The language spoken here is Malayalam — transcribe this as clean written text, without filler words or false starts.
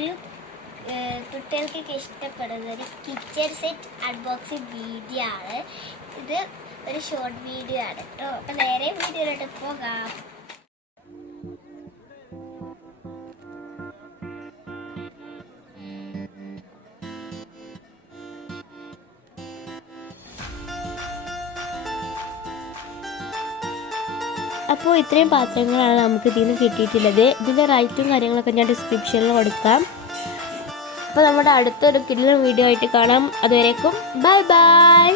ഒരു കുട്ടികൾക്കൊക്കെ ഇഷ്ടപ്പെടുന്ന ഒരു കിച്ചൺ സെറ്റ് അൺബോക്സിങ് വീഡിയോ ആണ് ഇത്. ഒരു ഷോർട്ട് വീഡിയോ ആണ് കേട്ടോ. അപ്പം നേരെ വീഡിയോയിലോട്ട് പോകാം. അപ്പോൾ ഇത്രയും പാത്രങ്ങളാണ് നമുക്ക് ഇതിൽ നിന്ന് കിട്ടിയിട്ടുള്ളത്. ഇതിൻ്റെ റൈറ്റും കാര്യങ്ങളൊക്കെ ഞാൻ ഡിസ്ക്രിപ്ഷനിൽ കൊടുക്കാം. അപ്പോൾ നമ്മുടെ അടുത്തൊരു കിടിലൻ വീഡിയോ ആയിട്ട് കാണാം. അതുവരേക്കും ബൈ ബൈ.